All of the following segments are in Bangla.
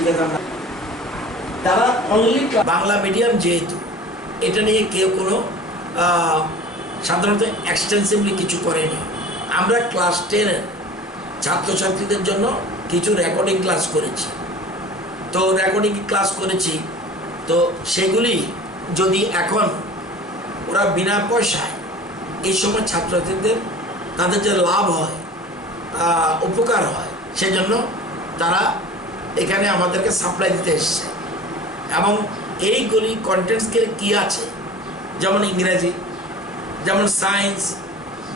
ঠিক আছে তারা অনলি বাংলা মিডিয়াম যেহেতু এটা নিয়ে কেউ কোনো সাধারণত এক্সটেন্সিভলি কিছু করেনি। আমরা ক্লাস 10-এর ছাত্রছাত্রীদের জন্য কিছু রেকর্ডিং ক্লাস করেছি। তো রেকর্ডিং ক্লাস করেছি, তো সেগুলি যদি এখন ওরা বিনা পয়সায় এই সময় ছাত্রছাত্রীদের তাদের যে লাভ হয়, উপকার হয়, সেজন্য তারা এখানে আমাদেরকে সাপ্লাই দিতে এসছে। এবং এইগুলি কন্টেন্টসকে কী আছে, যেমন ইংরেজি, যেমন সায়েন্স,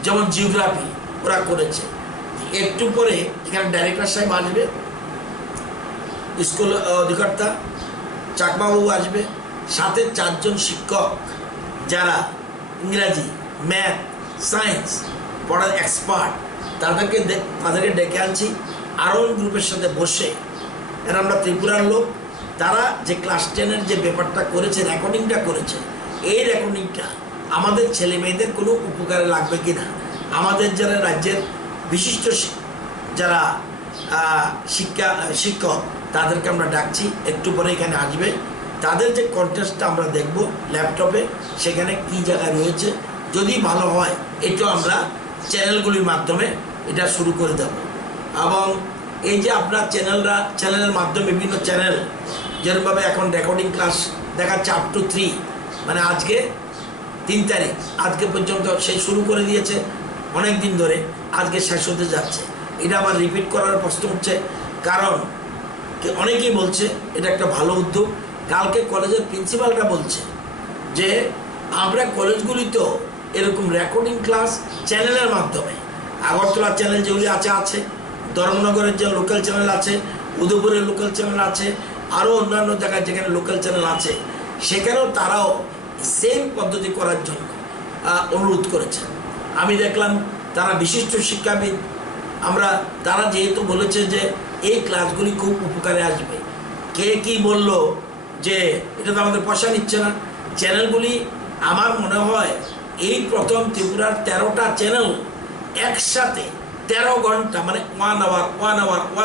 যেমন জিওগ্রাফি ওরা করেছে। একটু পরে এখানে ডাইরেক্টর সাহেব আসবে, স্কুল অধিকর্তা চাকমাবাবু আসবে, সাথে 4 জন শিক্ষক যারা ইংরাজি, ম্যাথ, সায়েন্স পড়ার এক্সপার্ট, তাদেরকে ডেকে আনছি। আরন গ্রুপের সাথে বসে, এরা আমরা ত্রিপুরার লোক, তারা যে ক্লাস 10-এর যে ব্যাপারটা করেছে, রেকর্ডিংটা করেছে, এই রেকর্ডিংটা আমাদের ছেলে মেয়েদের কোনো উপকারে লাগবে কি না, আমাদের যারা রাজ্যের বিশিষ্ট যারা শিক্ষক তাদেরকে আমরা ডাকছি, একটু পরে এখানে আসবে। তাদের যে কন্টেস্টটা আমরা দেখব ল্যাপটপে, সেখানে কি জায়গায় রয়েছে, যদি ভালো হয় এটাও আমরা চ্যানেলগুলির মাধ্যমে এটা শুরু করে দেব। এবং এই যে আপনার চ্যানেলের মাধ্যমে বিভিন্ন চ্যানেল যেরকমভাবে এখন রেকর্ডিং ক্লাস দেখাচ্ছে আপ টু 3, মানে আজকে 3 তারিখ, আজকে পর্যন্ত সেই শুরু করে দিয়েছে অনেক দিন ধরে, আজকে শেষ হতে যাচ্ছে। এটা আবার রিপিট করার প্রশ্ন হচ্ছে, কারণ অনেকেই বলছে এটা একটা ভালো উদ্যোগ। কালকে কলেজের প্রিন্সিপালটা বলছে যে আমরা কলেজগুলিতেও এরকম রেকর্ডিং ক্লাস চ্যানেলের মাধ্যমে, আগরতলা চ্যানেল যেগুলি আছে, ধর্মনগরের যে লোকাল চ্যানেল আছে, উদয়পুরের লোকাল চ্যানেল আছে, আরও অন্যান্য জায়গায় যেখানে লোকাল চ্যানেল আছে, সেখানেও তারাও সেম পদ্ধতি করার জন্য অনুরোধ করেছেন। আমি দেখলাম তারা বিশিষ্ট শিক্ষাবিদ, তারা যেহেতু বলেছে যে এই ক্লাসগুলি খুব উপকারে আসবে। কে কি বলল যে এটা তো আমাদের পয়সা নিচ্ছে না, চ্যানেলগুলি আমার মনে হয় এই প্রথম ত্রিপুরার 13টা চ্যানেল একসাথে 13 ঘন্টা, মানে 1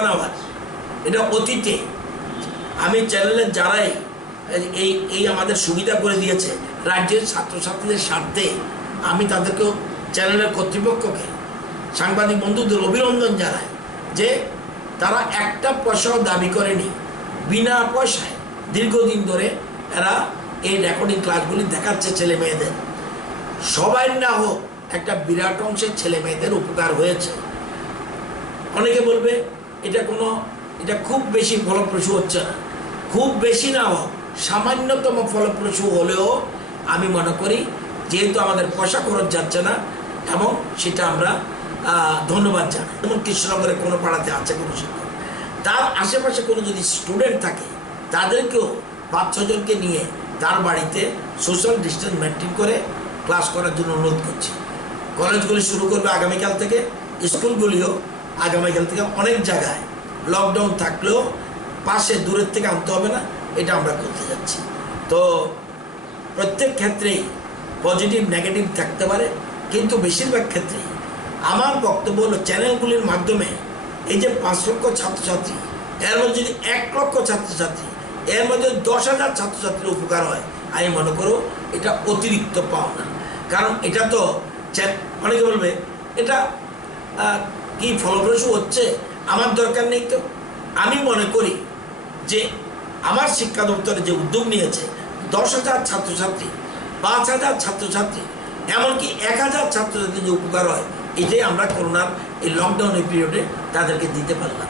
আওয়ার, এটা অতীতে আমি চ্যানেলের যারাই এই আমাদের সুবিধা করে দিয়েছে রাজ্যের ছাত্রছাত্রীদের স্বার্থে, আমি তাদেরকেও চ্যানেলের কর্তৃপক্ষকে, সাংবাদিক বন্ধুদের অভিনন্দন জানাই যে তারা একটা পয়সাও দাবি করেনি, বিনা পয়সায় দীর্ঘদিন ধরে এরা এই রেকর্ডিং ক্লাসগুলি দেখাচ্ছে ছেলে মেয়েদের। সবাই না হোক, একটা বিরাট অংশের ছেলে মেয়েদের উপকার হয়েছে। অনেকে বলবে এটা খুব বেশি ফলপ্রসূ হচ্ছে না, খুব বেশি না হোক, সামান্যতম ফলপ্রসূ হলেও আমি মনে করি যেহেতু আমাদের পয়সা খরচ যাচ্ছে না, এবং সেটা আমরা ধন্যবাদ জানাই। যেমন কৃষ্ণনগরে কোনো পাড়াতে আছে কোনো শিক্ষক, তার আশেপাশে কোনো যদি স্টুডেন্ট থাকে, তাদেরকেও 5-6 জনকে নিয়ে তার বাড়িতে সোশ্যাল ডিস্টেন্স মেনটেন করে ক্লাস করার জন্য অনুরোধ করছি। কলেজগুলি শুরু করবে আগামীকাল থেকে, স্কুলগুলিও আগামীকাল থেকে। অনেক জায়গায় লকডাউন থাকলেও পাশে দূরের থেকে আনতে হবে না, এটা আমরা করতে যাচ্ছি। তো প্রত্যেক ক্ষেত্রেই পজিটিভ নেগেটিভ থাকতে পারে, কিন্তু বেশিরভাগ ক্ষেত্রেই আমার বক্তব্য হলো চ্যানেলগুলির মাধ্যমে এই যে 5 লক্ষ ছাত্রছাত্রী, এর মধ্যে যদি 1 লক্ষ ছাত্রছাত্রী, এর মধ্যে 10,000 ছাত্রছাত্রীর উপকার হয়, আমি মনে করো এটা অতিরিক্ত পাওনা। কারণ এটা তো অনেকে বলবে এটা কি ফলপ্রসূ হচ্ছে, আমার দরকার নেই। তো আমি মনে করি যে আমার শিক্ষা দপ্তরে যে উদ্যোগ নিয়েছে, 10,000 ছাত্রছাত্রী, 5,000 ছাত্রছাত্রী, এমনকি 1,000 ছাত্রছাত্রী যে উপকার হয়, এটাই আমরা করোনার এই লকডাউনের পিরিয়ডে তাদেরকে দিতে পারলাম।